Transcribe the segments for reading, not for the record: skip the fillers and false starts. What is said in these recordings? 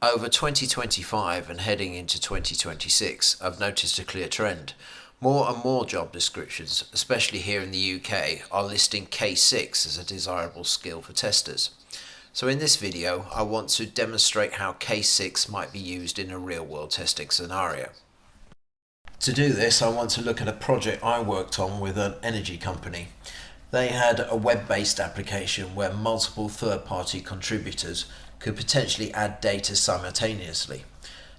Over 2025 and heading into 2026, I've noticed a clear trend. More and more job descriptions, especially here in the UK, are listing K6 as a desirable skill for testers. So in this video, I want to demonstrate how K6 might be used in a real-world testing scenario. To do this, I want to look at a project I worked on with an energy company. They had a web-based application where multiple third-party contributors could potentially add data simultaneously,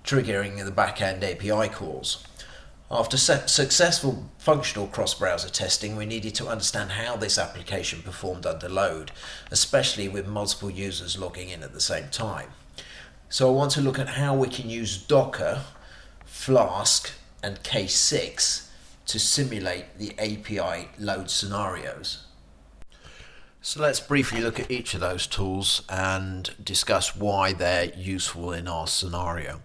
triggering the back-end API calls. After successful functional cross-browser testing, we needed to understand how this application performed under load, especially with multiple users logging in at the same time. So I want to look at how we can use Docker, Flask, and K6 to simulate the API load scenarios. So let's briefly look at each of those tools and discuss why they're useful in our scenario.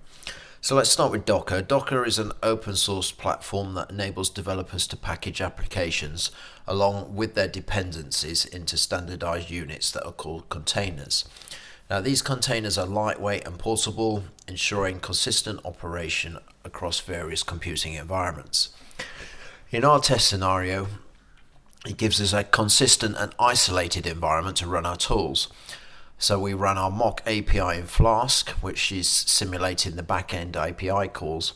So let's start with Docker. Docker is an open source platform that enables developers to package applications along with their dependencies into standardized units that are called containers. Now these containers are lightweight and portable, ensuring consistent operation across various computing environments. In our test scenario, it gives us a consistent and isolated environment to run our tools. So we run our mock API in Flask, which is simulating the back-end API calls.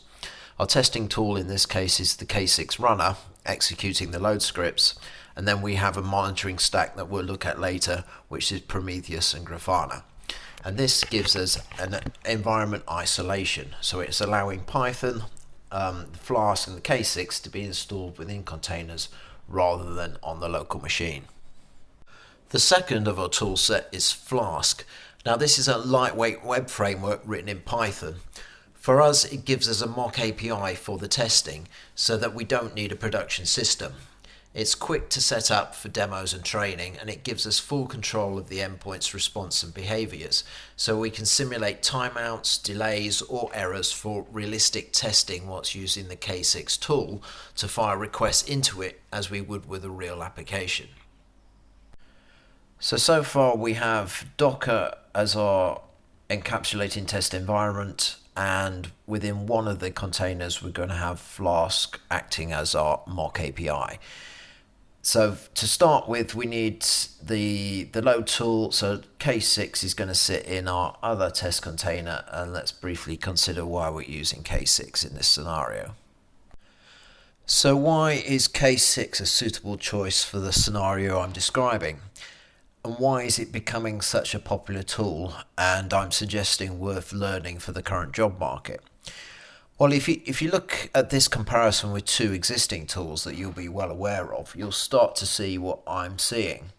Our testing tool in this case is the K6 runner, executing the load scripts, and then we have a monitoring stack that we'll look at later, which is Prometheus and Grafana. And this gives us an environment isolation, so it's allowing Python, the Flask and the K6 to be installed within containers rather than on the local machine. The second of our tool set is Flask. Now this is a lightweight web framework written in Python. For us, it gives us a mock API for the testing so that we don't need a production system. It's quick to set up for demos and training, and it gives us full control of the endpoint's response and behaviors, so we can simulate timeouts, delays or errors for realistic testing whilst using the K6 tool to fire requests into it as we would with a real application. So far we have Docker as our encapsulating test environment, and within one of the containers we're going to have Flask acting as our mock API. So to start with, we need the load tool. So K6 is going to sit in our other test container, and let's briefly consider why we're using K6 in this scenario. So why is K6 a suitable choice for the scenario I'm describing? And why is it becoming such a popular tool, and I'm suggesting worth learning for the current job market? Well, if you look at this comparison with two existing tools that you'll be well aware of, you'll start to see what I'm seeing.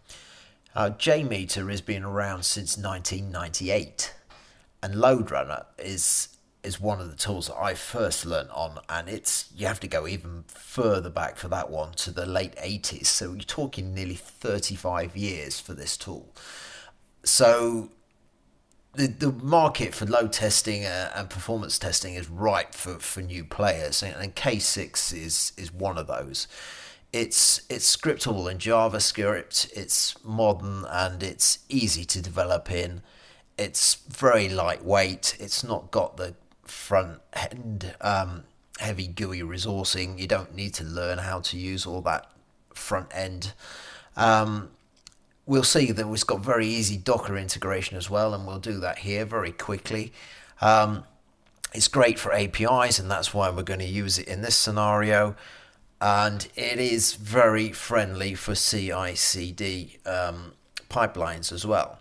JMeter has been around since 1998, and LoadRunner is one of the tools that I first learned on, and you have to go even further back for that one to the late 80s. So you're talking nearly 35 years for this tool. So the market for load testing and performance testing is ripe for new players, and K6 is one of those. It's scriptable in JavaScript, it's modern, and it's easy to develop in. It's very lightweight. It's not got the front end heavy GUI resourcing. You don't need to learn how to use all that front end. We'll see that it's got very easy Docker integration as well, and we'll do that here very quickly. It's great for APIs, and that's why we're going to use it in this scenario. And it is very friendly for CI/CD pipelines as well.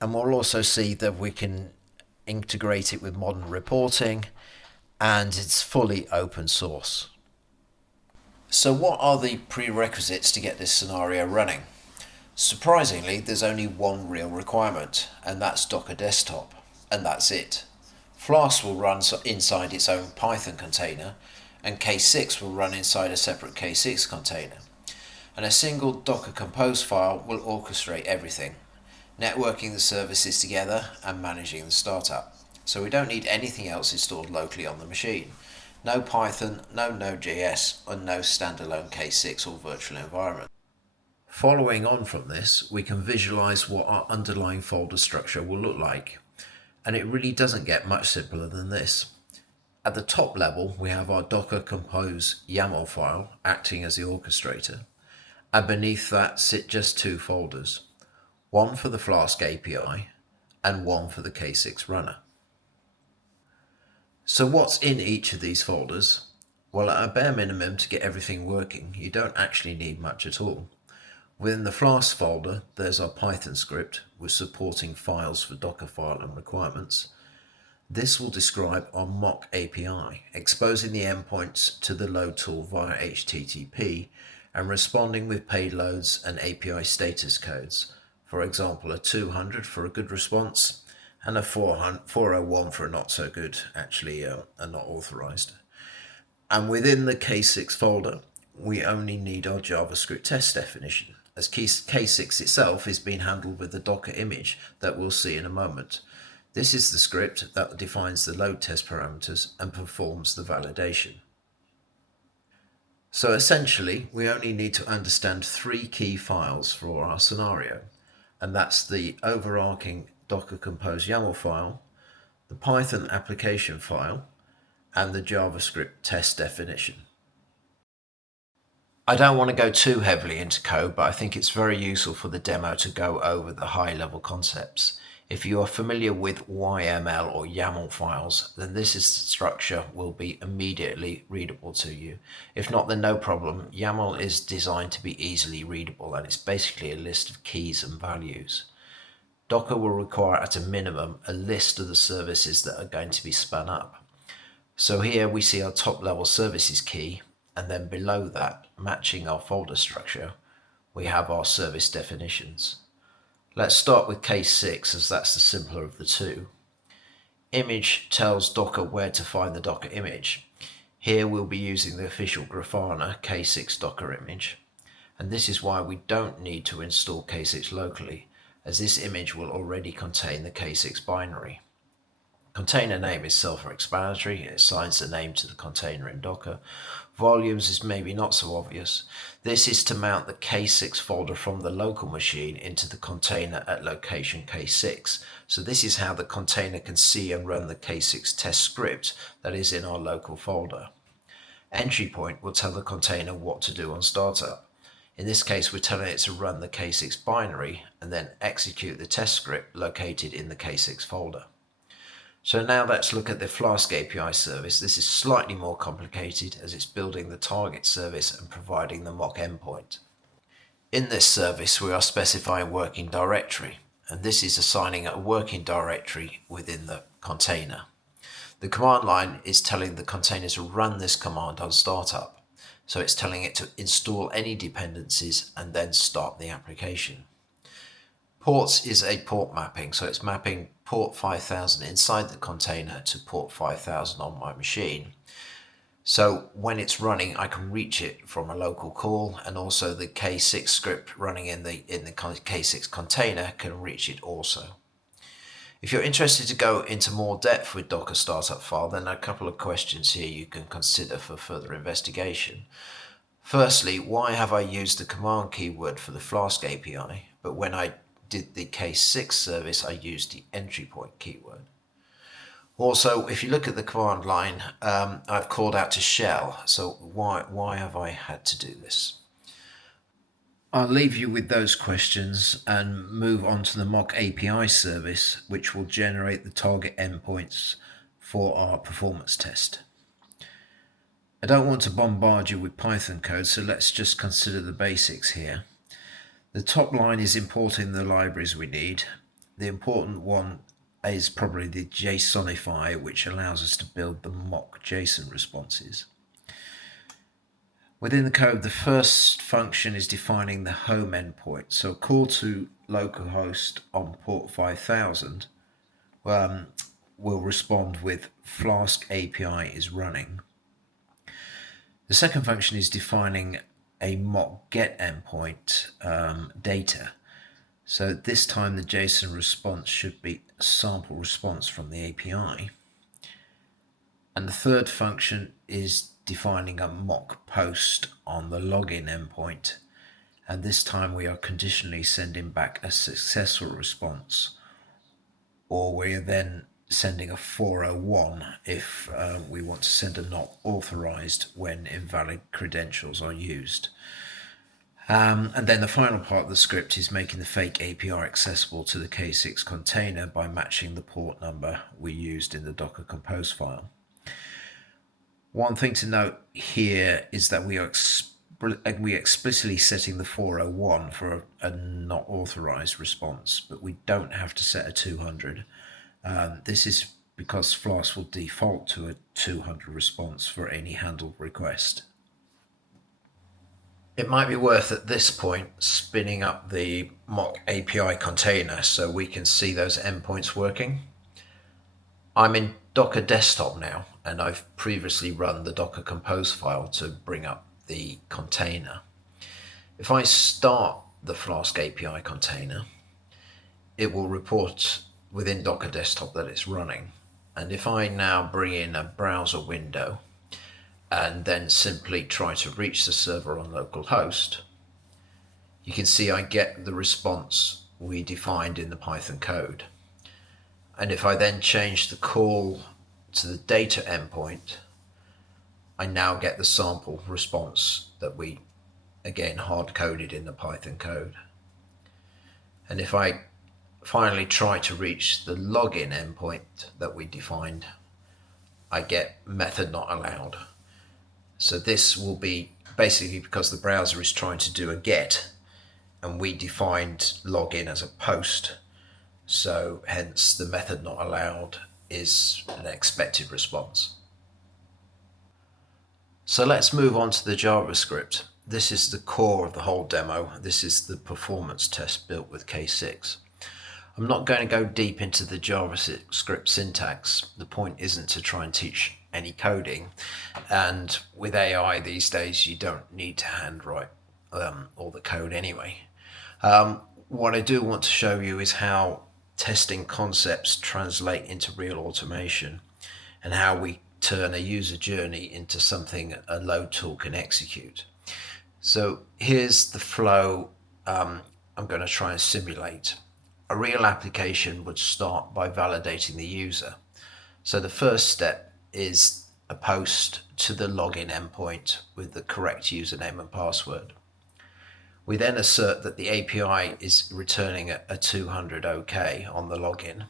And we'll also see that we can integrate it with modern reporting, and it's fully open source. So what are the prerequisites to get this scenario running? Surprisingly, there's only one real requirement, and that's Docker Desktop, and that's it. Flask will run inside its own Python container, and K6 will run inside a separate K6 container. And a single Docker Compose file will orchestrate everything, networking the services together and managing the startup. So we don't need anything else installed locally on the machine. No Python, no Node.js, and no standalone K6 or virtual environment. Following on from this, we can visualize what our underlying folder structure will look like. And it really doesn't get much simpler than this. At the top level, we have our Docker Compose YAML file acting as the orchestrator, and beneath that sit just two folders, one for the Flask API and one for the K6 runner. So what's in each of these folders? Well, at a bare minimum, to get everything working, you don't actually need much at all. Within the Flask folder, there's our Python script with supporting files for Dockerfile and requirements. This will describe our mock API, exposing the endpoints to the load tool via HTTP and responding with payloads and API status codes. For example, a 200 for a good response and a 401 for a not so good, actually a not authorized. And within the K6 folder, we only need our JavaScript test definition, as K6 itself is being handled with the Docker image that we'll see in a moment. This is the script that defines the load test parameters and performs the validation. So essentially, we only need to understand three key files for our scenario, and that's the overarching Docker Compose YAML file, the Python application file, and the JavaScript test definition. I don't want to go too heavily into code, but I think it's very useful for the demo to go over the high-level concepts. If you are familiar with YML or YAML files, then this is the structure will be immediately readable to you. If not, then no problem. YAML is designed to be easily readable, and it's basically a list of keys and values. Docker will require at a minimum a list of the services that are going to be spun up. So here we see our top level services key, and then below that, matching our folder structure, we have our service definitions. Let's start with K6, as that's the simpler of the two. Image tells Docker where to find the Docker image. Here we'll be using the official Grafana K6 Docker image, and this is why we don't need to install K6 locally, as this image will already contain the K6 binary. Container name is self-explanatory, it assigns the name to the container in Docker. Volumes is maybe not so obvious. This is to mount the K6 folder from the local machine into the container at location K6. So this is how the container can see and run the K6 test script that is in our local folder. Entry point will tell the container what to do on startup. In this case, we're telling it to run the K6 binary and then execute the test script located in the K6 folder. So now let's look at the Flask API service. This is slightly more complicated as it's building the target service and providing the mock endpoint. In this service, we are specifying working directory, and this is assigning a working directory within the container. The command line is telling the container to run this command on startup. So it's telling it to install any dependencies and then start the application. Ports is a port mapping, so it's mapping port 5000 inside the container to port 5000 on my machine. So when it's running, I can reach it from a local call, and also the K6 script running in the K6 container can reach it also. If you're interested to go into more depth with Docker Startup File, then a couple of questions here you can consider for further investigation. Firstly, why have I used the command keyword for the Flask API, but when I did the K6 service, I used the entry point keyword? Also, if you look at the command line, I've called out to shell. So why have I had to do this? I'll leave you with those questions and move on to the mock API service, which will generate the target endpoints for our performance test. I don't want to bombard you with Python code, so let's just consider the basics here. The top line is importing the libraries we need. The important one is probably the JSONify, which allows us to build the mock JSON responses. Within the code, the first function is defining the home endpoint. So a call to localhost on port 5000 will respond with Flask API is running. The second function is defining a mock get endpoint data. So this time the JSON response should be a sample response from the API. And the third function is defining a mock post on the login endpoint. And this time we are conditionally sending back a successful response, or we are then sending a 401 if we want to send a not authorized when invalid credentials are used. And then the final part of the script is making the fake API accessible to the K6 container by matching the port number we used in the Docker Compose file. One thing to note here is that we are explicitly setting the 401 for a not authorized response, but we don't have to set a 200. This is because Flask will default to a 200 response for any handled request. It might be worth at this point spinning up the mock API container so we can see those endpoints working. I'm in Docker Desktop now, and I've previously run the Docker Compose file to bring up the container. If I start the Flask API container, it will report within Docker Desktop that it's running. And if I now bring in a browser window and then simply try to reach the server on localhost, you can see I get the response we defined in the Python code. And if I then change the call to the data endpoint, I now get the sample response that we, again, hard-coded in the Python code. And if I finally try to reach the login endpoint that we defined, I get method not allowed. So this will be basically because the browser is trying to do a get, and we defined login as a post. So hence the method not allowed is an expected response. So let's move on to the JavaScript. This is the core of the whole demo. This is the performance test built with K6. I'm not going to go deep into the JavaScript syntax. The point isn't to try and teach any coding. And with AI these days, you don't need to handwrite all the code anyway. What I do want to show you is how testing concepts translate into real automation and how we turn a user journey into something a load tool can execute. So here's the flow I'm going to try and simulate. A real application would start by validating the user. So the first step is a post to the login endpoint with the correct username and password. We then assert that the API is returning a 200 OK on the login,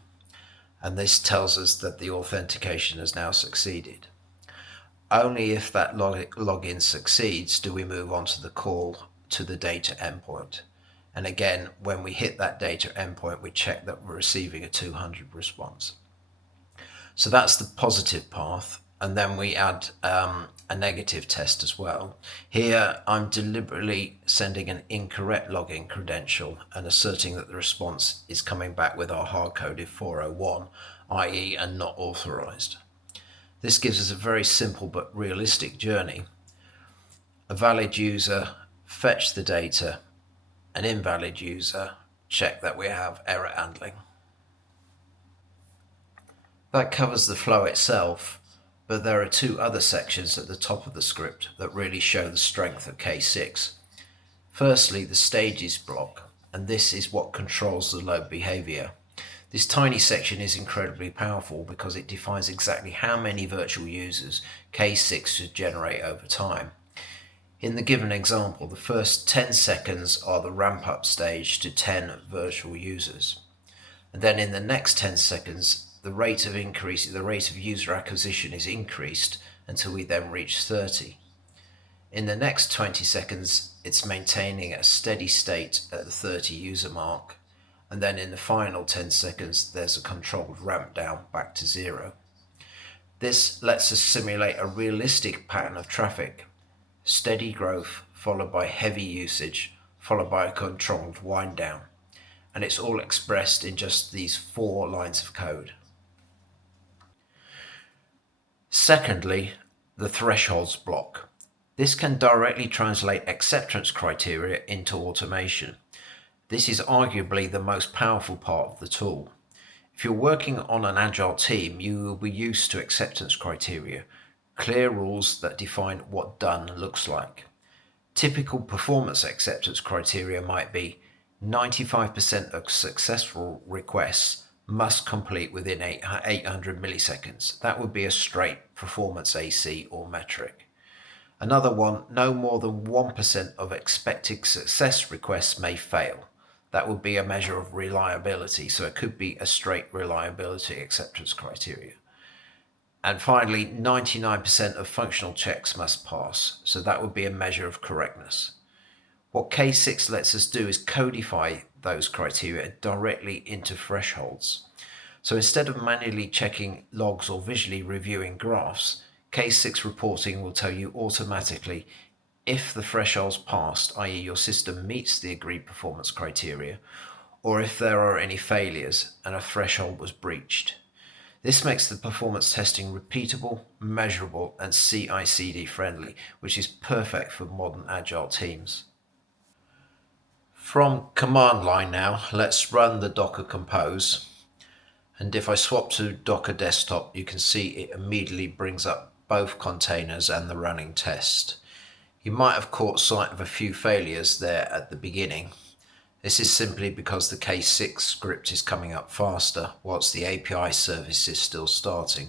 and this tells us that the authentication has now succeeded. Only if that login succeeds do we move on to the call to the data endpoint. And again, when we hit that data endpoint, we check that we're receiving a 200 response. So that's the positive path. And then we add a negative test as well. Here, I'm deliberately sending an incorrect login credential and asserting that the response is coming back with our hard-coded 401, i.e. and not authorized. This gives us a very simple but realistic journey. A valid user, fetch the data. An invalid user, check that we have error handling. That covers the flow itself, but there are two other sections at the top of the script that really show the strength of K6. Firstly, the stages block, and this is what controls the load behavior. This tiny section is incredibly powerful because it defines exactly how many virtual users K6 should generate over time. In the given example, the first 10 seconds are the ramp-up stage to 10 virtual users. And then in the next 10 seconds, the rate of user acquisition is increased until we then reach 30. In the next 20 seconds, it's maintaining a steady state at the 30 user mark. And then in the final 10 seconds, there's a controlled ramp down back to 0. This lets us simulate a realistic pattern of traffic. Steady growth followed by heavy usage, followed by a controlled wind down. And it's all expressed in just these 4 lines of code. Secondly, the thresholds block. This can directly translate acceptance criteria into automation. This is arguably the most powerful part of the tool. If you're working on an agile team, you will be used to acceptance criteria, clear rules that define what done looks like. Typical performance acceptance criteria might be 95% of successful requests must complete within 800 milliseconds. That would be a straight performance AC or metric. Another one, no more than 1% of expected success requests may fail. That would be a measure of reliability, so it could be a straight reliability acceptance criteria. And finally, 99% of functional checks must pass, so that would be a measure of correctness. What K6 lets us do is codify those criteria directly into thresholds. So instead of manually checking logs or visually reviewing graphs, K6 reporting will tell you automatically if the threshold's passed, i.e. your system meets the agreed performance criteria, or if there are any failures and a threshold was breached. This makes the performance testing repeatable, measurable, and CI/CD friendly, which is perfect for modern agile teams. From command line now, let's run the Docker Compose. And if I swap to Docker Desktop, you can see it immediately brings up both containers and the running test. You might have caught sight of a few failures there at the beginning. This is simply because the K6 script is coming up faster whilst the API service is still starting.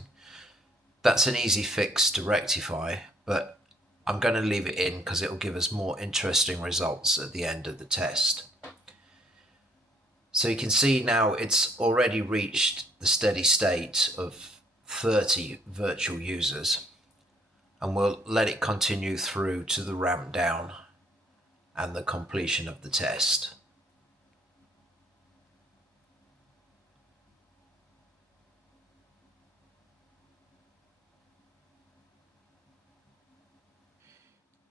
That's an easy fix to rectify, but I'm going to leave it in because it will give us more interesting results at the end of the test. So you can see now it's already reached the steady state of 30 virtual users, and we'll let it continue through to the ramp down and the completion of the test.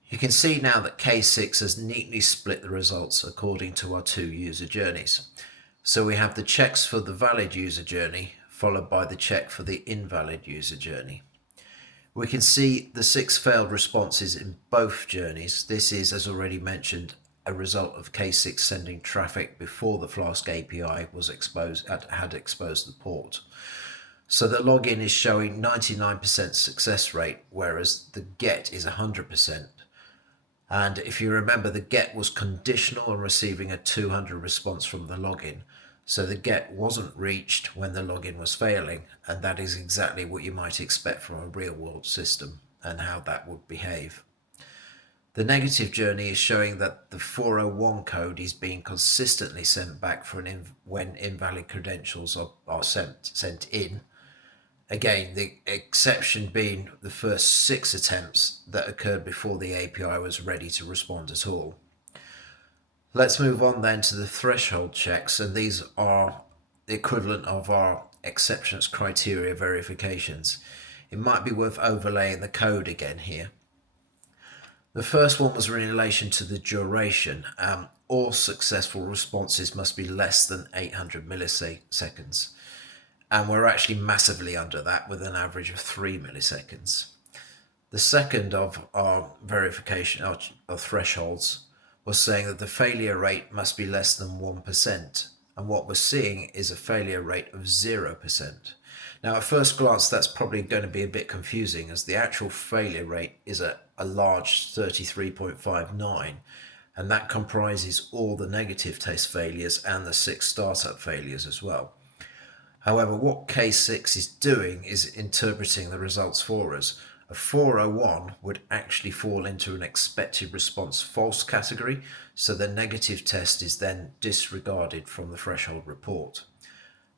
You can see now that K6 has neatly split the results according to our two user journeys. So we have the checks for the valid user journey, followed by the check for the invalid user journey. We can see the 6 failed responses in both journeys. This is, as already mentioned, a result of K6 sending traffic before the Flask API was had exposed the port. So the login is showing 99% success rate, whereas the get is 100%. And if you remember, the get was conditional on receiving a 200 response from the login. So the get wasn't reached when the login was failing. And that is exactly what you might expect from a real world system and how that would behave. The negative journey is showing that the 401 code is being consistently sent back when invalid credentials are sent in. Again, the exception being the first 6 attempts that occurred before the API was ready to respond at all. Let's move on then to the threshold checks, and these are the equivalent of our exceptions criteria verifications. It might be worth overlaying the code again here. The first one was in relation to the duration. All successful responses must be less than 800 milliseconds. And we're actually massively under that with an average of 3 milliseconds. The second of our verification of thresholds was saying that the failure rate must be less than 1%. And what we're seeing is a failure rate of 0%. Now, at first glance, that's probably going to be a bit confusing as the actual failure rate is a large 33.59. And that comprises all the negative test failures and the 6 startup failures as well. However, what K6 is doing is interpreting the results for us. A 401 would actually fall into an expected response false category, so the negative test is then disregarded from the threshold report.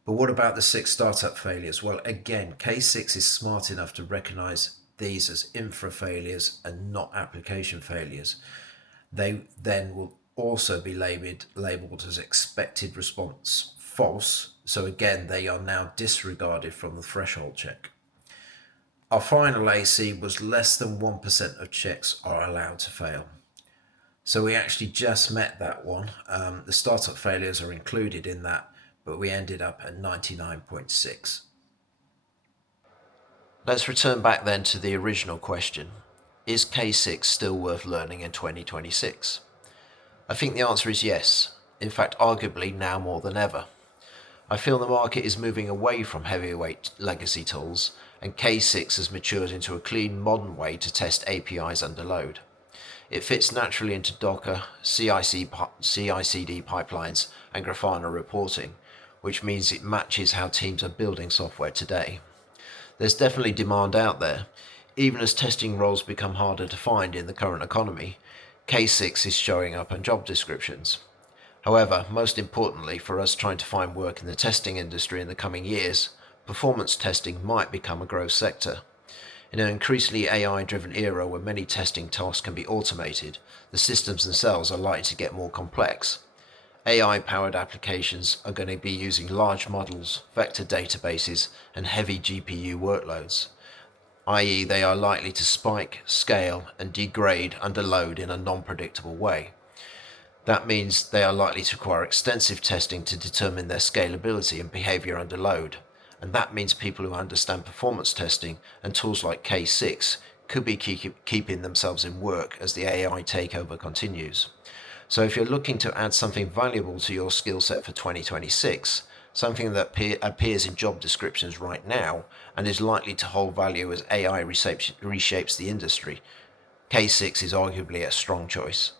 But what about the 6 startup failures? Well, again, K6 is smart enough to recognize these as infra failures and not application failures. They then will also be labeled as expected response false. So again, they are now disregarded from the threshold check. Our final AC was less than 1% of checks are allowed to fail. So we actually just met that one. The startup failures are included in that, but we ended up at 99.6. Let's return back then to the original question. Is K6 still worth learning in 2026? I think the answer is yes. In fact, arguably now more than ever. I feel the market is moving away from heavyweight legacy tools, and K6 has matured into a clean, modern way to test APIs under load. It fits naturally into Docker, CI/CD pipelines, and Grafana reporting, which means it matches how teams are building software today. There's definitely demand out there. Even as testing roles become harder to find in the current economy, K6 is showing up on job descriptions. However, most importantly for us trying to find work in the testing industry in the coming years, performance testing might become a growth sector. In an increasingly AI-driven era where many testing tasks can be automated, the systems themselves are likely to get more complex. AI-powered applications are going to be using large models, vector databases, and heavy GPU workloads, i.e. they are likely to spike, scale, and degrade under load in a non-predictable way. That means they are likely to require extensive testing to determine their scalability and behavior under load. And that means people who understand performance testing and tools like K6 could be keeping themselves in work as the AI takeover continues. So if you're looking to add something valuable to your skill set for 2026, something that appears in job descriptions right now and is likely to hold value as AI reshapes the industry, K6 is arguably a strong choice.